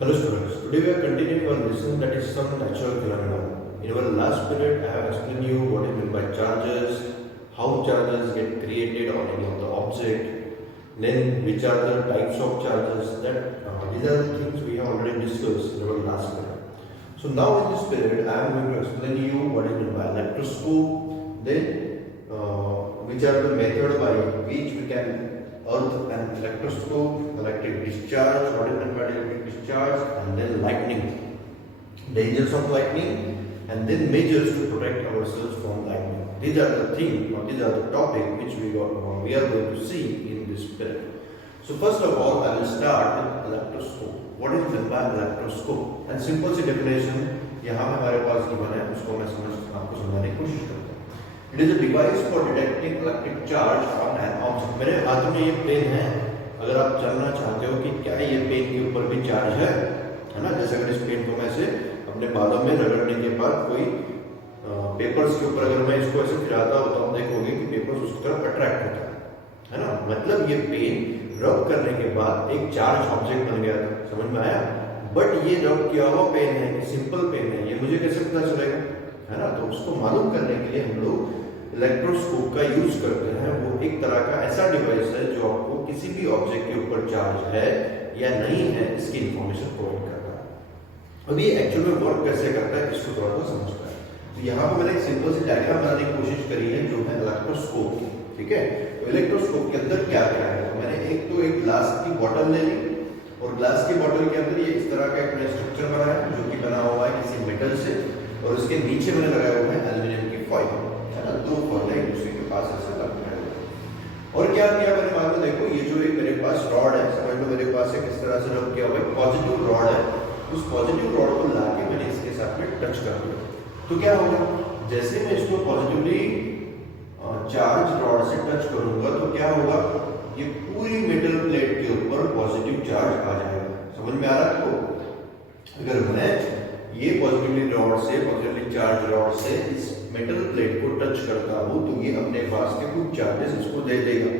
Hello students, today we are continuing our lesson that is some natural phenomena. In our last period, I have explained you what is meant by charges, how charges get created on any of the object, then which are the types of charges. These are the things we have already discussed in our last period. So now in this period, I am going to explain you what is meant by electroscope, then which are the method by which we can earth and electroscope, electric discharge, what is meant by electric discharge, and then lightning, dangers of lightning, and then measures to protect ourselves from lightning. These are the things, or these are the topic which we are going to see in this period. So first of all, I will start with electroscope. What is meant by electroscope? And simple C definition यहाँ पे हमारे पास given है, उसको मैं आपको समझाने की कोशिश करता हूँ. It is a device for detecting electric charge on an object. मेरे हाथ में ये पेन है. अगर आप जानना चाहते हो कि क्या ये पेन के ऊपर भी चार्ज है ना, जैसे अगर इस पेन को मैं से अपने बालों में रगड़ने के बाद कोई पेपर्स के ऊपर अगर मैं इसको ऐसे फिराता हूँ तो आप देखोगे कि पेपर्स उसकी तरफ अट्रैक्ट होता है ना. मतलब ये पेन रब करने के बाद एक चार्ज ऑब्जेक्ट बन गया था. समझ में आया? बट ये रब किया हुआ पेन है, सिंपल पेन है, ये मुझे कैसे पता चलेगा, है ना. तो उसको मालूम करने के लिए हम लोग इलेक्ट्रोस्कोप का यूज करते हैं. वो एक तरह का ऐसा डिवाइस है जो आपको किसी भी ऑब्जेक्ट के ऊपर चार्ज है या नहीं है इसकी इंफॉर्मेशन प्रोवाइड करता है. अब ये एक्चुअल में वर्क कैसे करता है इसको थोड़ा सा समझता है. तो यहाँ पर मैंने एक सिंपल सी डायग्राम बनाने की कोशिश करी है जो है इलेक्ट्रोस्कोप की. ठीक है, तो इलेक्ट्रोस्कोप के अंदर क्या क्या है, तो मैंने एक ग्लास की बॉटल ले ली और ग्लास की बॉटल के अंदर ये इस तरह का एक स्ट्रक्चर बना है जो कि बना हुआ है किसी मेटल से, और उसके नीचे मैंने लगाया हुआ है एल्यूमिनियम की फॉइल, है ना. दो फॉइल है एक दूसरे के पास ऐसे लगाए हुए. और क्या किया मैंने, मान लो देखो ये जो एक मेरे पास रॉड है, समझ लो मेरे पास एक इस तरह से रब किया हुआ है पॉजिटिव रॉड है. उस पॉजिटिव रॉड को लाके मैंने इसके साथ में टच कर दिया. तो क्या होगा, जैसे मैं इसको पॉजिटिवली चार्ज रॉड से टच करूंगा तो क्या होगा, ये पूरी मेटल प्लेट के ऊपर पॉजिटिव चार्ज आ जाएगा. समझ में आ रहा है आपको? अगर मैं ये पॉजिटिवली रॉड से पॉजिटिवली चार्ज रॉड से इस मेटल प्लेट को टच करता हूं तो ये अपने पास के कुछ चार्जेस इसको दे देगा,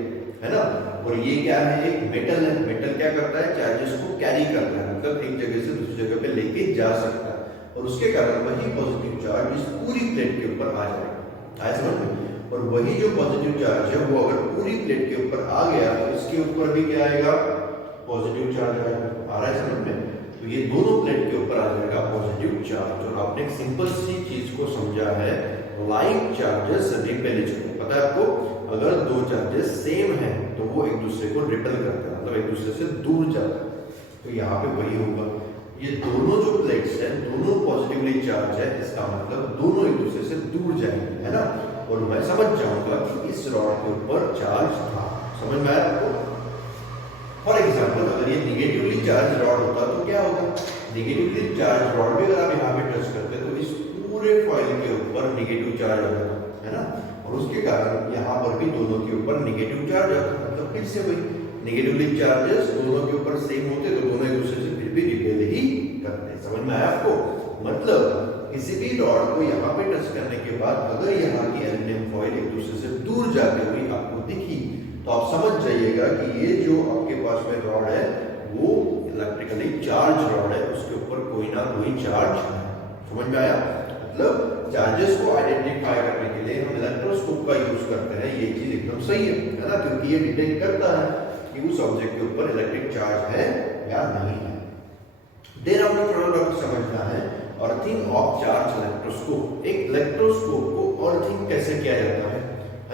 है ना. और ये क्या है, एक मेटल है. मेटल क्या करता है, चार्जेस को कैरी करता है, मतलब एक जगह से दूसरी जगह पे लेके जा सकता है. और उसके कारण वही पॉजिटिव चार्ज इस पूरी प्लेट के ऊपर आ जाएगा. आया समझ में? और वही जो पॉजिटिव चार्ज है वो अगर पूरी प्लेट के ऊपर आ गया तो इसके ऊपर भी क्या आएगा, पॉजिटिव चार्ज आएगा. आ रहा है समझ में? तो ये दोनों प्लेट के ऊपर आ जाएगा पॉजिटिव चार्ज. और आपने एक सिंपल सी चीज को समझा है, लाइक चार्जेस रिपेलिशन. पता है आपको, अगर दो चार्जेस सेम हैं तो वो एक दूसरे को रिपेल करते हैं, मतलब एक दूसरे से दूर जाता है. तो यहाँ पे वही होगा, ये दोनों जो प्लेट्स हैं दोनों पॉजिटिवली चार्ज है, इसका मतलब दोनों एक दूसरे से दूर जाएंगे, है ना. और मैं समझ जाऊंगा कि इस रॉड के ऊपर चार्ज था. समझ में आया आपको? फॉर एग्जाम्पल अगर ये निगेटिवली चार्ज रॉड होता तो क्या होगा, निगेटिवली चार्ज रॉड भी अगर आप यहाँ पे टच करते तो इस पूरे फॉइल के ऊपर निगेटिव चार्ज आ जाता, है ना. और उसके कारण यहाँ पर भी दोनों के ऊपर निगेटिव चार्ज आता. मतलब फिर से वही, निगेटिवली चार्जेस दोनों के ऊपर सेम होते तो दोनों एक दूसरे से फिर भी रिपेल ही करते. समझ में आया आपको? मतलब किसी भी रॉड को यहाँ पे टच करने के बाद अगर यहाँ की एल्यूमिनियम फॉइल एक दूसरे से दूर जाते हुए आपको दिखी तो आप समझ जाइएगा कि ये जो आपके पास में रॉड है वो इलेक्ट्रिकली चार्ज रॉड है, उसके ऊपर कोई ना कोई चार्ज है. समझ में आया? मतलब चार्जेस को आइडेंटिफाई करने के लिए हम इलेक्ट्रोस्कोप का यूज करते हैं. ये चीज एकदम सही है ना, क्योंकि ये डिटेक्ट करता है कि उस ऑब्जेक्ट के ऊपर इलेक्ट्रिक चार्ज है या नहीं है. देन आपको थोड़ा समझना है अर्थिंग ऑफ चार्ज इलेक्ट्रोस्कोप. एक इलेक्ट्रोस्कोप को अर्थिंग कैसे किया जाता है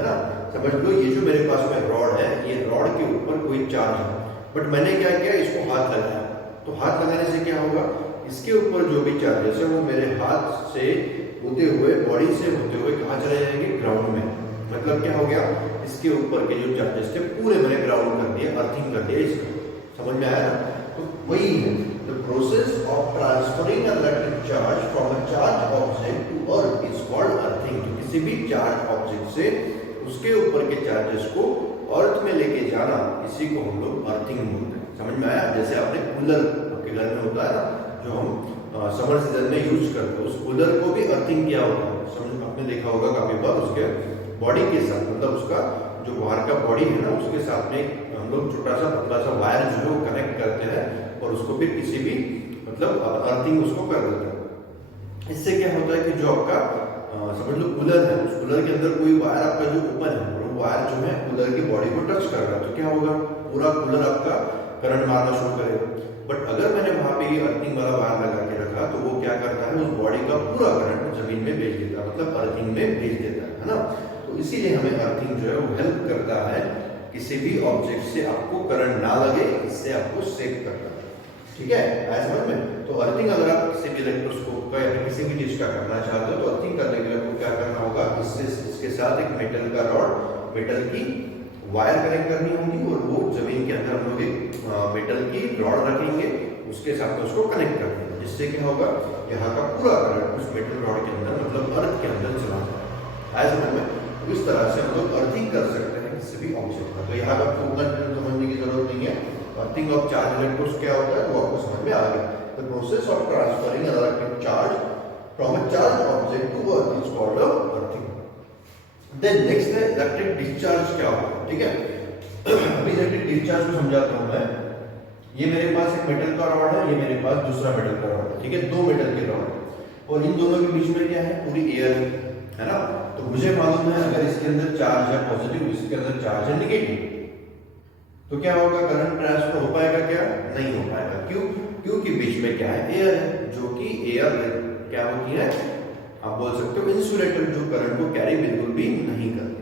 ना. समझ लो ये जो मेरे पास में रॉड है, ये रॉड के ऊपर कोई चार्ज है, बट मैंने क्या किया, इसको हाथ लगाया. तो हाथ लगाने से क्या होगा, इसके ऊपर जो भी चार्जेस है वो मेरे हाथ से होते हुए, बॉडी से होते हुए कहाँ चले जाएंगे, ग्राउंड में. मतलब क्या हो गया, इसके ऊपर के जो चार्जेस थे पूरे मैंने ग्राउंड कर दिया, अर्थिंग कर दिया इसको. समझ में आया ना? तो वही है the process of transferring electric charge from a charge object to earth is called earthing. तो किसी भी चार्ज ऑब्जेक्ट से उसके ऊपर के चार्जेस को अर्थ में लेके जाना, इसी को हम लोग अर्थिंग बोलते हैं. समझ में आया? जैसे आपने कूलर आपके घर में होता है ना, जो हम समर सीजन में यूज करते हैं, उस कूलर को भी अर्थिंग किया होता है. समझ आपने देखा होगा काफी बार उसके बॉडी के साथ, मतलब उसका जो बाहर का बॉडी है ना उसके साथ में हम लोग छोटा सा पतला सा वायर जो है वो कनेक्ट करते हैं और उसको फिर किसी भी मतलब अर्थिंग उसको कर देता है। इससे क्या होता है कि जो आपका समझ लो कूलर है, उस कूलर के अंदर कोई वायर आपका जो ओपन है और वो वायर जो है कूलर की बॉडी को टच कर रहा है, तो क्या होगा, पूरा कूलर आपका करंट मारना शुरू करेगा। बट अगर मैंने वहां पे ये अर्थिंग वाला वायर लगा के रखा तो वो क्या करता है, उस बॉडी का पूरा करंट जमीन में भेज देता है, मतलब अर्थिंग में भेज देता है ना। तो इसीलिए हमें अर्थिंग जो है वो हेल्प करता है किसी भी ऑब्जेक्ट से आपको करंट ना लगे, इससे आपको सेव करता है। ठीक है, आया समझ में। तो अर्थिंग अगर आप किसी भी इलेक्ट्रोस्कोप का या किसी भी चीज का करना चाहते हो तो अर्थिंग करने के लिए आपको क्या करना होगा, इसके साथ एक मेटल का रॉड, मेटल की वायर कनेक्ट करनी होगी और वो जमीन के अंदर हम लोग एक मेटल की रॉड रखेंगे, उसके साथ उसको कनेक्ट कर देंगे, जिससे क्या होगा, यहाँ का पूरा करंट उस मेटल रॉड के अंदर मतलब अर्थ के अंदर चला जाएगा। आया समझ में। तो इस तरह से हम लोग अर्थिंग कर सकते हैं किसी भी ऑब्जेक्ट का। तो यहाँ पर आपको उतना समझने की जरूरत नहीं है। अर्थिंग ऑफ चार्ज इलेक्ट्रोड्स क्या होता है वो आपको समझ में आ गया। The process of transferring an electric charge from a charge object to earth is called earthing. Then next है इलेक्ट्रिक डिस्चार्ज क्या होता है। ठीक है, अभी इलेक्ट्रिक डिस्चार्ज को समझाता हूं मैं। ये मेरे पास एक मेटल का रॉड है, ये मेरे पास दूसरा मेटल का रॉड है। ठीक है, दो मेटल के रॉड और इन दोनों के बीच में क्या है, पूरी एयर है ना। तो मुझे मालूम है अगर इसके अंदर चार्ज है पॉजिटिव, इसके अंदर चार्ज है नेगेटिव, तो क्या होगा, करंट ट्रांसफर हो पाएगा क्या, नहीं हो पाएगा। क्यों, क्योंकि बीच में क्या है, एयर है, जो कि एयर क्या होती है, आप बोल सकते हो इंसुलेटर, जो करंट को कैरी बिल्कुल भी नहीं करती।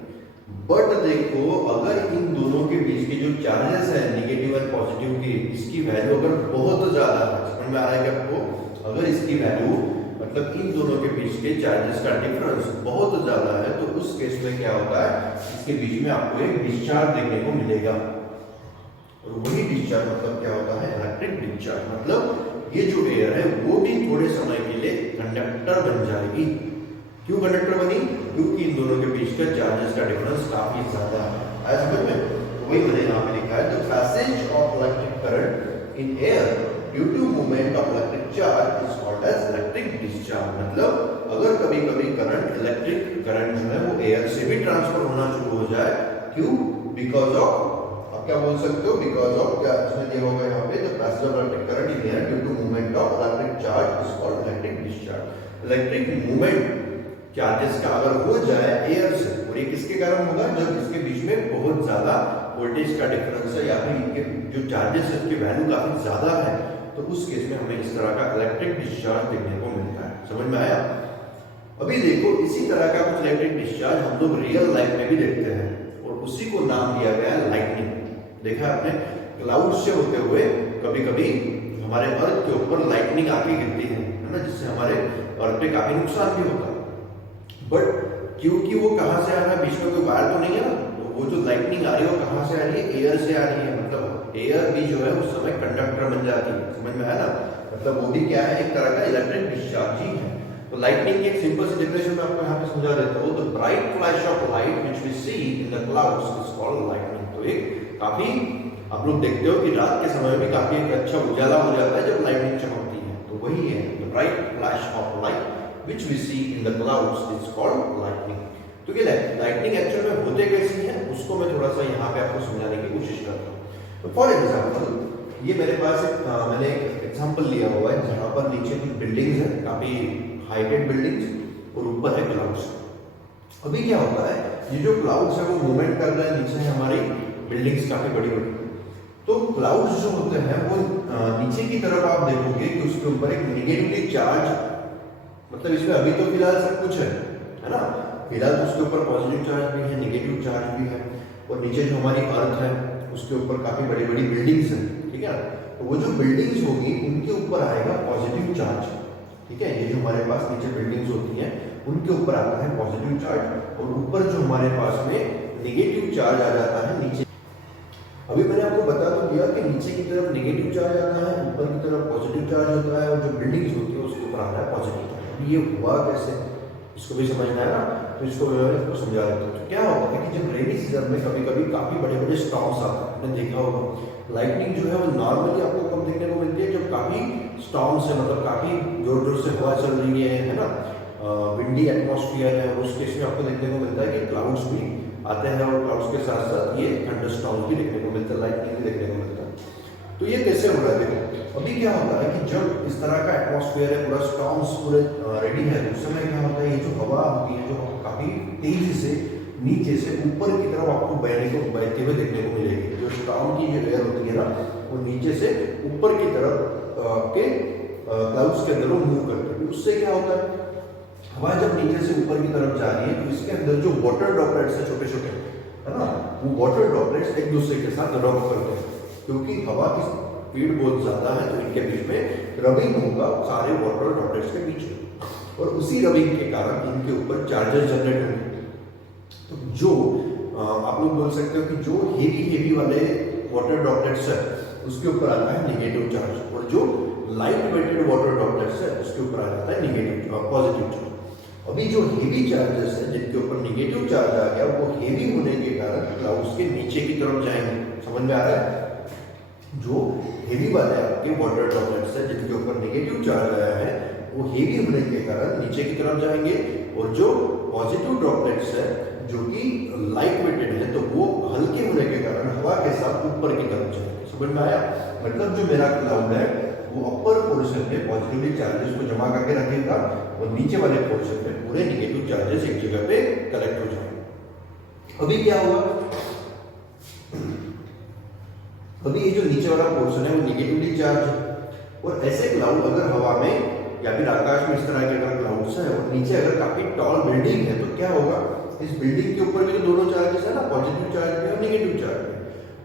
बट देखो, अगर इन दोनों के बीच के जो चार्जेस है नेगेटिव और पॉजिटिव की, इसकी वैल्यू अगर बहुत ज्यादा है, समझ में आ रहा है कि आपको, अगर इसकी वैल्यू मतलब इन दोनों के बीच के चार्जेस का डिफरेंस बहुत ज्यादा है, तो उस केस में क्या होता है, इसके बीच में आपको एक डिस्चार्ज देखने को मिलेगा। और वही डिस्चार्ज मतलब क्या होता है, इलेक्ट्रिक डिस्चार्ज। मतलब ये जो एयर है वो भी थोड़े समय के लिए कंडक्टर बन जाएगी। क्यों कंडक्टर बनी, क्योंकि इन दोनों के बीच का चार्जेस का डिफरेंस काफी ज्यादा है। आज समझ में, वही मैंने यहाँ पे लिखा है, the passage of electric current in air due to movement of electric charge is called as electric discharge. मतलब अगर कभी कभी करंट, इलेक्ट्रिक करंट जो है वो एयर से भी ट्रांसफर होना शुरू हो जाए, क्यों, बिकॉज ऑफ, आप क्या बोल सकते हो, बिकॉज ऑफ क्या इसमें दिया होगा यहाँ पे, the passage of electric current in air due to movement of electric charge is called electric discharge. Electric movement charges का अगर हो जाए एयर से, और ये किसके कारण होगा, जब इसके बीच में बहुत ज्यादा वोल्टेज का डिफरेंस है या फिर इनके जो चार्जेस है उसकी वैल्यू काफी ज्यादा है, तो उस केस में हमें इस तरह का इलेक्ट्रिक डिस्चार्ज देखने को मिलता है। समझ में आया। अभी देखो, इसी तरह का कुछ इलेक्ट्रिक डिस्चार्ज हम लोग रियल लाइफ में भी देखते हैं और उसी को नाम दिया गया है लाइटनिंग। देखा आपने, क्लाउड से होते हुए कभी कभी हमारे अर्थ के ऊपर लाइटनिंग आके गिरती है ना, जिससे हमारे अर्थ पे काफी नुकसान भी होता है। बट क्योंकि वो कहां से आ रहा है, बीच में कोई वायर तो नहीं है ना, तो वो जो लाइटनिंग आ रही है वो कहां से आ रही है, एयर से आ रही है। मतलब एयर भी जो है उस समय कंडक्टर बन जाती है। समझ में आया ना, मतलब वो भी क्या है, एक तरह का इलेक्ट्रिक डिस्चार्ज ही है। तो लाइटनिंग की एक सिंपल सी डेफिनेशन मैं आपको यहाँ पे समझा देता हूँ। The bright flash of light which we see in the clouds is called lightning. तो एक काफी, आप लोग देखते हो कि रात के समय में भी काफी एक अच्छा उजाला हो जाता है जब लाइटनिंग चमकती है, तो वही है the bright flash of light which we see in the clouds is called lightning। तो ये लाइटनिंग एक्चुअल में होते कैसी है उसको मैं थोड़ा सा यहाँ पे आपको समझाने की कोशिश करता हूँ। तो फॉर एग्जांपल, ये मेरे पास मैंने एक एग्जांपल लिया हुआ है जहाँ पर नीचे कुछ बिल्डिंग्स है, काफी हाइटेड बिल्डिंग्स, और ऊपर है क्लाउड्स। अभी क्या होता है, ये जो क्लाउड्स है वो मूवमेंट कर रहे हैं, नीचे है हमारी बिल्डिंग्स काफी बड़ी बड़ी। तो क्लाउड्स जो होते हैं वो नीचे की तरफ आप देखोगे कि उसके ऊपर एक नेगेटिवली चार्ज, मतलब इसमें अभी तो फिलहाल सब कुछ है ना, फिलहाल उसके ऊपर पॉजिटिव चार्ज भी है, नेगेटिव चार्ज भी है, और नीचे जो हमारी अर्थ है उसके ऊपर काफी बड़ी बड़ी बिल्डिंग्स हैं। ठीक है, तो वो जो बिल्डिंग्स होगी उनके ऊपर आएगा पॉजिटिव चार्ज। ठीक है, ये जो हमारे पास नीचे बिल्डिंग्स होती हैं उनके ऊपर आता है पॉजिटिव चार्ज, और ऊपर जो हमारे पास में नेगेटिव चार्ज आ जाता है नीचे। अभी मैंने आपको बता तो दिया कि नीचे की तरफ नेगेटिव चार्ज आता है, ऊपर की तरफ पॉजिटिव चार्ज होता है, और जो बिल्डिंग्स होती है उसके ऊपर आता है पॉजिटिव चार्ज। ये हुआ कैसे, इसको भी समझना है ना, तो इसको समझा देता हूँ। तो क्या होता है कि जब रेनी सीजन में कभी कभी काफी बड़े बड़े स्टॉर्म्स आते हैं, आपने देखा होगा लाइटनिंग जो है वो नॉर्मली आपको कब देखने को मिलती है, जब काफी स्टॉर्म्स है, मतलब काफी जोर जोर से हवा चल रही है ना, विंडी एटमॉस्फेयर है, उस केस में आपको देखने को मिलता है कि क्लाउड्स भी आते हैं, और क्लाउड्स के साथ साथ ये थंडरस्टॉर्म्स भी देखने को मिलता है, लाइटनिंग भी देखने को मिलता है। तो ये कैसे हो रहा है देखो, अभी क्या होता है कि जब इस तरह का एटमॉस्फेयर है, पूरा स्टॉर्म्स पूरे रेडी है, उस समय क्या होता है, ये जो हवा होती है जो काफी तेजी से नीचे से ऊपर की तरफ आपको बहते हुए देखने को मिलेगी। जो स्टॉर्म की जो एयर होती है ना, वो नीचे से ऊपर की तरफ के क्लाउड्स के अंदर वो मूव करती है। उससे क्या होता है, हवा जब नीचे से ऊपर की तरफ जा रही है तो इसके अंदर जो वाटर ड्रॉपलेट्स है छोटे छोटे, है ना, वो वाटर ड्रॉपलेट्स एक दूसरे के साथ रब करते हैं, क्योंकि हवा की स्पीड बहुत ज्यादा है तो इनके बीच में रबिंग होगा सारे वाटर ड्रॉपलेट्स के बीच में, और उसी रबिंग के कारण इनके ऊपर चार्जेस जनरेट होंगे। तो जो आप लोग बोल सकते हो कि जो हेवी वाले वाटर ड्रॉपलेट्स है उसके ऊपर आता है नेगेटिव चार्ज, और जो लाइट वेटेड वाटर ड्रॉपलेट्स है उसके ऊपर आ जाता है नेगेटिव पॉजिटिव चार्ज। अभी जो हेवी चार्जेस है जिनके ऊपर नेगेटिव चार्ज आ गया, वो हेवी होने के कारण क्लाउड्स के नीचे की तरफ जाएंगे। समझ में आ रहा है? जो हेवी वाले आपके वाटर ड्रॉपलेट्स है जिनके ऊपर नेगेटिव चार्ज आया है, वो हेवी होने के कारण नीचे की तरफ जाएंगे, और जो पॉजिटिव ड्रॉपलेट्स है जो कि लाइट वेटेड है तो वो हल्के होने के कारण हवा के साथ ऊपर की तरफ जाएंगे। समझ में आया? मतलब जो मेरा क्लाउड है वो अपर पोर्शन में पॉजिटिवली चार्जेस को जमा करके रखेगा, और नीचे वाले पोर्शन में पूरे नेगेटिव चार्जेस एक जगह पे कलेक्ट हो जाएंगे। अभी क्या होगा, अभी ये जो नीचे वाला पोर्शन है वो नेगेटिवली चार्ज है, और ऐसे क्लाउड अगर हवा में या फिर आकाश में इस तरह के अगर क्लाउड्स है और नीचे अगर काफी टॉल बिल्डिंग है तो क्या होगा, इस बिल्डिंग के ऊपर भी तो दोनों चार्जेस है ना, पॉजिटिव चार्ज भी और नेगेटिव चार्ज भी।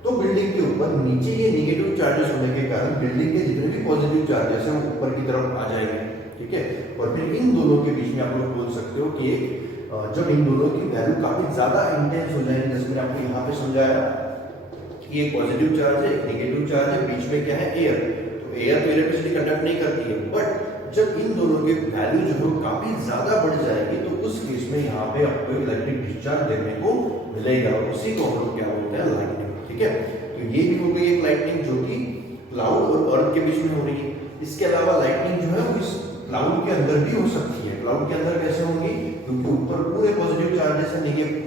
तो बिल्डिंग के ऊपर नीचे ये नेगेटिव चार्जेस होने के कारण बिल्डिंग के जितने भी पॉजिटिव चार्जेस हैं वो ऊपर की तरफ आ जाएंगे, ठीक है। और फिर इन दोनों के बीच में आप लोग बोल सकते हो कि जब इन दोनों की वैल्यू काफी ज्यादा इंटेंस हो जाएगी, जैसे मैंने आपको यहाँ पे समझाया कि एक पॉजिटिव चार्ज है, एक नेगेटिव चार्ज है, बीच में क्या है, एयर। तो एयर तो इलेक्ट्रिसिटी कंडक्ट नहीं करती है, बट जब इन दोनों के वैल्यू जो है काफी ज्यादा बढ़ जाएगी तो उस केस में यहाँ पे आपको इलेक्ट्रिक डिस्चार्ज देखने को मिलेगा, और उसी को हम लोग क्या बोलते हैं, लाइटनिंग, ठीक है। तो ये भी हो गई एक लाइटनिंग जो कि क्लाउड और अर्थ के बीच में हो रही है। इसके अलावा लाइटनिंग जो है वो इस क्लाउड के अंदर भी हो सकती है। क्लाउड के अंदर कैसे होंगी, क्योंकि ऊपर पूरे पॉजिटिव चार्जेस है,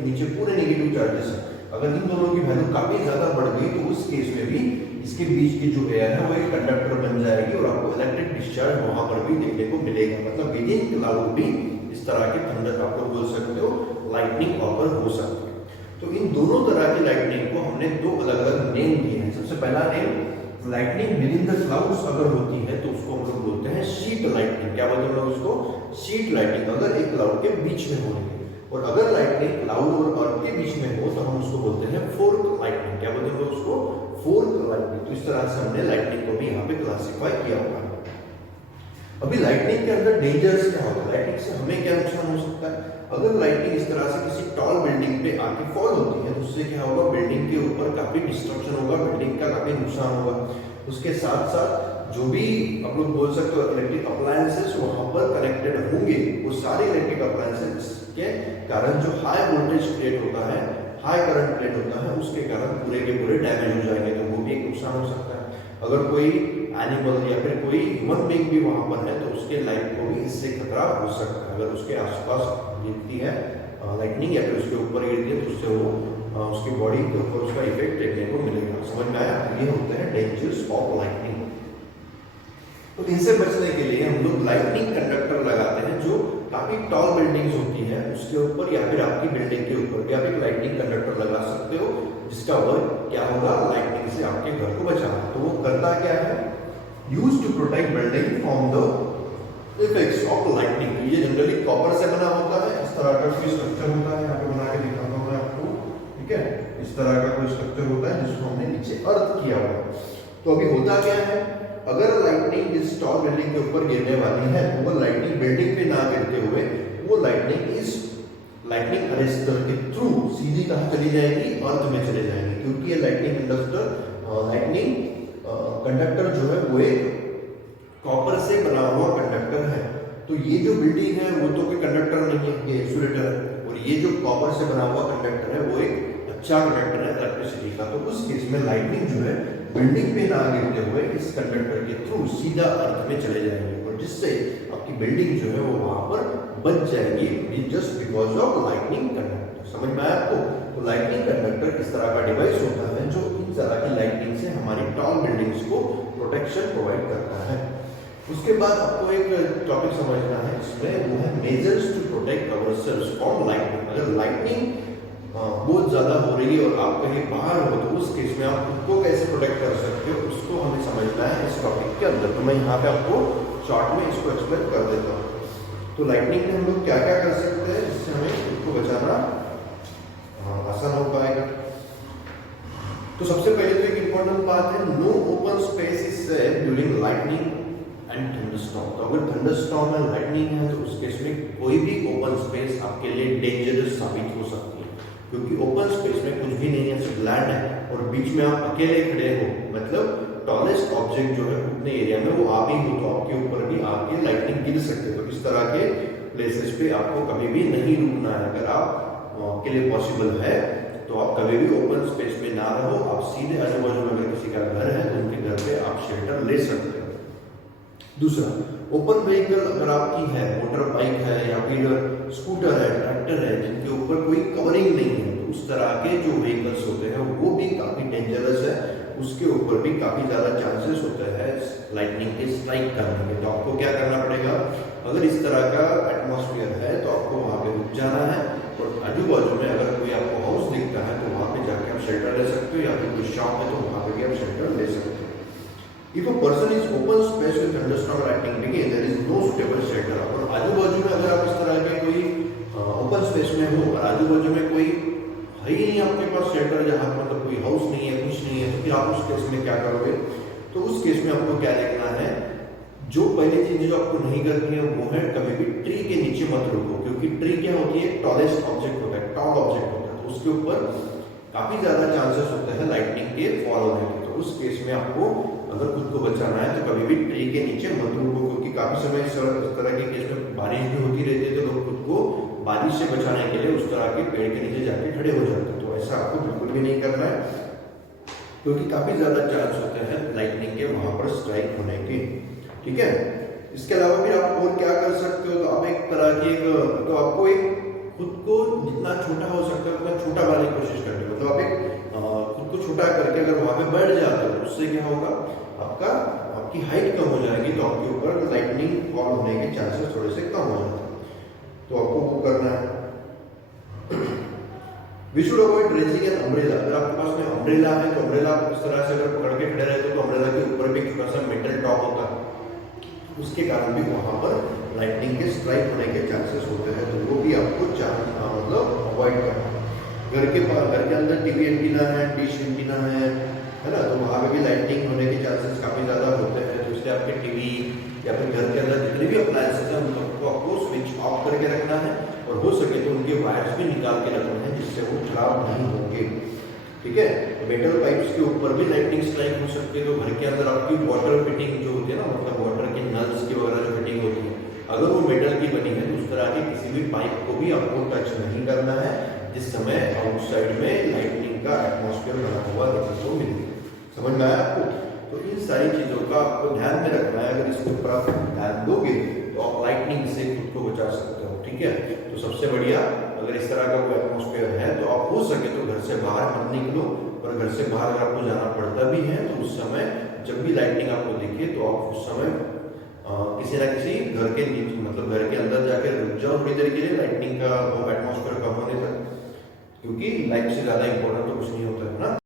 नीचे पूरे नेगेटिव चार्जेस है। अगर इन दोनों की वैल्यू काफी ज्यादा बढ़ गई तो उस केस में भी इसके बीच की जो एयर है वो एक कंडक्टर बन जाएगी, और आपको इलेक्ट्रिक डिस्चार्ज वहां पर भी देखने को मिलेगा। मतलब विद इन क्लाउड भी इस तरह के थंडर आप लोग बोल सकते हो लाइटनिंग ऑकर हो सकती है। तो इन दोनों तरह की लाइटनिंग को हमने दो अलग अलग नेम दिए हैं। सबसे पहला name lightning with in the clouds अगर होती है तो उसको हम लोग बोलते हैं शीट लाइटनिंग। क्या बोलते हैं उसको, शीट लाइटनिंग, अगर एक क्लाउड के बीच में हो रही है। और अगर लाइटनिंग क्लाउड और अर्थ के बीच में हो तो हम उसको बोलते हैं फोर्क लाइटनिंग। क्या बोलते हैं उसको, फोर्क लाइटनिंग। तो इस तरह से हमने लाइटनिंग को भी यहाँ पे क्लासिफाई किया हुआ है। अभी लाइटनिंग के अंदर डेंजर्स क्या होता है, लाइटनिंग से हमें क्या नुकसान हो सकता है। अगर लाइटनिंग इस तरह से किसी टॉल बिल्डिंग पे आके फॉल होती है तो उससे क्या होगा, बिल्डिंग के ऊपर काफी डिस्ट्रक्शन होगा, बिल्डिंग का काफी नुकसान होगा। उसके साथ साथ जो भी आप लोग बोल सकते हो इलेक्ट्रिक अप्लायंसेस वहां पर कनेक्टेड होंगे, वो सारे इलेक्ट्रिक अप्लायंसेस के कारण जो हाई वोल्टेज क्रिएट होता है, हाई करंट क्रिएट होता है, उसके कारण पूरे के पूरे डैमेज हो जाएंगे। तो वो भी एक नुकसान हो सकता है। अगर कोई एनिमल या फिर कोई ह्यूमन बीइंग भी वहां पर है तो उसके लाइफ को भी इससे खतरा हो सकता है। अगर उसके आसपास गिरती है लाइटनिंग या फिर उसके ऊपर गिरती है तो उससे वो उसकी बॉडी के ऊपर उसका इफेक्ट देखने को मिलेगा। समझ में आया? ये होते हैं डेंजर्स ऑफ लाइटनिंग। तो इनसे बचने के लिए हम लोग लाइटनिंग कंडक्टर लगाते हैं जो काफी टॉल बिल्डिंग्स होती है उसके ऊपर, या फिर आपकी बिल्डिंग के ऊपर भी आप एक लाइटनिंग कंडक्टर लगा सकते हो, जिसका वर्क क्या होगा, लाइटनिंग से आपके घर को बचाना। तो वो करता क्या है, used to protect building from the effects of lightning. ये जनरली कॉपर से बना होता है। इस तरह का कोई स्ट्रक्चर होता है, यहाँ पे बना के दिखाता हूँ मैं आपको, ठीक है। इस तरह का कोई स्ट्रक्चर होता है जिसको हमने नीचे अर्थ किया हुआ है। तो अभी होता क्या है, अगर लाइटनिंग इस टॉल बिल्डिंग के ऊपर गिरने वाली है तो वो लाइटनिंग बिल्डिंग पे ना गिरते हुए वो लाइटनिंग इस लाइटनिंग अरेस्टर के थ्रू सीधी कहाँ चली जाएगी, अर्थ में चले जाएंगे। क्योंकि ये लाइटनिंग लाइटनिंग कंडक्टर जो है वो एक कॉपर से बना हुआ कंडक्टर है। तो ये जो बिल्डिंग है वो तो कोई कंडक्टर नहीं है, ये इंसुलेटर है। और ये जो कॉपर से बना हुआ कंडक्टर है वो एक अच्छा कंडक्टर है इलेक्ट्रिसिटी का। तो उस केस में लाइटनिंग जो है बिल्डिंग पे ना गिरते हुए इस कंडक्टर के थ्रू सीधा अर्थ में चले जाएंगे, और जिससे आपकी बिल्डिंग जो है वो वहां पर बच जाएगी just because of lightning conductor. समझ में आया आपको? तो लाइटनिंग कंडक्टर इस तरह का डिवाइस होता है जो इन तरह की लाइटनिंग से हमारी टॉल बिल्डिंग्स को प्रोटेक्शन प्रोवाइड करता है। उसके बाद आपको एक टॉपिक समझना है इसमें, वो है measures to protect ourselves from lightning. अगर लाइटनिंग बहुत ज़्यादा हो रही है और आप कहीं बाहर हो तो उस केस में आप खुद को कैसे प्रोटेक्ट कर सकते हो उसको हमें समझना है इस टॉपिक के अंदर। तो मैं यहाँ पे आपको शॉर्ट में इसको एक्सप्लेन कर देता हूँ। तो लाइटनिंग में हम लोग क्या क्या कर सकते हैं जिससे हमें खुद को बचाना आसान हो पाएगा। तो सबसे पहले तो एक इम्पोर्टेंट बात है, no open space is safe during lightning and thunderstorm. तो अगर थंडरस्टॉर्म एंड लाइटनिंग है तो उस केस में कोई भी ओपन स्पेस आपके लिए डेंजरस साबित हो सकती है, क्योंकि ओपन स्पेस में कुछ भी नहीं है, सिर्फ लैंड है और बीच में आप अकेले खड़े हो, मतलब टॉलेस्ट ऑब्जेक्ट जो है उतने एरिया में वो आप ही हो, तो आपके ऊपर भी आपकी लाइटनिंग गिर सकते हो। तो इस तरह के प्लेसेस पे आपको कभी भी नहीं रुकना है। अगर आपके लिए पॉसिबल है तो आप कभी भी ओपन स्पेस में ना रहो, आप सीधे आजू बाजू में अगर किसी का घर है तो उनके घर पे आप शेल्टर ले सकते हो। दूसरा, ओपन व्हीकल अगर आपकी है, मोटर बाइक है या फिर स्कूटर है, ट्रैक्टर है, जिनके ऊपर कोई कवरिंग नहीं है, तो उस तरह के जो व्हीकल्स होते हैं वो भी काफी डेंजरस है, उसके ऊपर भी काफी ज्यादा चांसेस होते हैं लाइटनिंग के स्ट्राइक करने के। तो आपको क्या करना पड़ेगा, अगर इस तरह का एटमॉस्फेयर है तो आपको वहां पे रुक जाना है और आजू बाजू में अगर कोई आपको हाउस दिखता है तो वहां पे जाके आप शेल्टर ले सकते हो, या फिर कोई शॉप है तो वहां पे भी आप शेल्टर ले सकते हो। If a person is open space with thunderstorm lightning begin, there is no suitable shelter। और आजू बाजू में अगर आप इस तरह के कोई ओपन स्पेस में हो और आजू बाजू में कोई है ही नहीं आपके पास शेल्टर, जहाँ मतलब कोई हाउस नहीं है, कुछ नहीं है, तो फिर आप उस केस में क्या करोगे? तो उस केस में आपको क्या देखना है, जो पहली चीज जो आपको नहीं करनी है वो है कभी भी ट्री के नीचे मत रुको, क्योंकि ट्री क्या होती है, टॉलेस्ट ऑब्जेक्ट होता है, टॉल ऑब्जेक्ट होता है, तो उसके ऊपर काफी ज्यादा चांसेस होते हैं लाइटनिंग के फॉल होने के। तो उस केस में आपको अगर खुद को बचाना है तो कभी भी ट्री के नीचे मत रुको, क्योंकि काफी समय इस तरह के केस में बारिश भी होती रहती है, तो लोग खुद को बारिश से बचाने के लिए उस तरह के पेड़ के नीचे जाके खड़े हो जाते हैं। तो ऐसा आपको बिल्कुल भी नहीं करना है, क्योंकि काफी ज्यादा चांस होते हैं लाइटनिंग के वहां पर स्ट्राइक होने के। ठीक है, इसके अलावा भी आप और क्या कर सकते हो, तो आप एक तरह की तो आपको एक खुद को जितना छोटा हो सकता है उतना छोटा बनाने की कोशिश करनी है। मतलब आप एक खुद को छोटा करके अगर वहां पे बढ़ जाते हो तो उससे क्या होगा, आपकी हाइट कम हो जाएगी, तो आपके ऊपर लाइटनिंग फॉल होने के चांसेस थोड़े से कम हो जाते हैं। तो आपको वो करना है। We should avoid raising an umbrella. अगर आपके पास में अम्ब्रेला है तो अम्ब्रेला इस तरह से अगर पकड़ के खड़े रहते हो तो अम्ब्रेला के ऊपर भी छोटा सा मेटल टॉप होता है, उसके कारण भी वहां पर लाइटनिंग के स्ट्राइक होने के चांसेस होते हैं, तो वो भी आपको मतलब अवॉइड करना है। घर के अंदर टीवी एंटीना है, डिश एंटीना है ना, तो वहां पे भी लाइटनिंग होने के चांसेस काफी ज्यादा होते हैं। तो इसलिए आपके टीवी या फिर घर के अंदर जितने भी अप्लायंसेस हैं उनको आपको स्विच ऑफ करके रखना है, और हो सके तो उनके वायर्स भी निकाल के रखना है जिससे वो खराब नहीं होंगे। ठीक है, मेटल पाइप्स के ऊपर भी लाइटनिंग स्ट्राइक हो सकती है। तो घर के अंदर आपकी वाटर फिटिंग जो होती है ना, मतलब वाटर के नल्स की वगैरह जो फिटिंग होती है, अगर वो मेटल की बनी है तो उस तरह के किसी भी पाइप को भी आपको टच नहीं करना है जिस समय आउटसाइड में लाइटनिंग का एटमॉस्फेयर बना हुआ देखने को मिले। समझ में आया आपको? तो इन सारी चीजों का आपको ध्यान में रखना है। अगर इसके ऊपर आप ध्यान दोगे तो आप लाइटनिंग से खुद को बचा सकते हो। ठीक है, तो सबसे बढ़िया, अगर इस तरह का कोई एटमॉस्फेयर है तो आप हो सके तो घर से बाहर मत निकलो, और घर से बाहर अगर आपको जाना पड़ता भी है तो उस समय जब भी लाइटनिंग आपको दिखे तो आप उस समय किसी ना किसी घर के नीचे, मतलब घर के अंदर जाकर रुक जाओ थोड़ी देर के लिए, लाइटनिंग का एटमॉस्फेयर कम होने तक, क्योंकि लाइट से ज्यादा इंपॉर्टेंट तो कुछ नहीं होता है ना।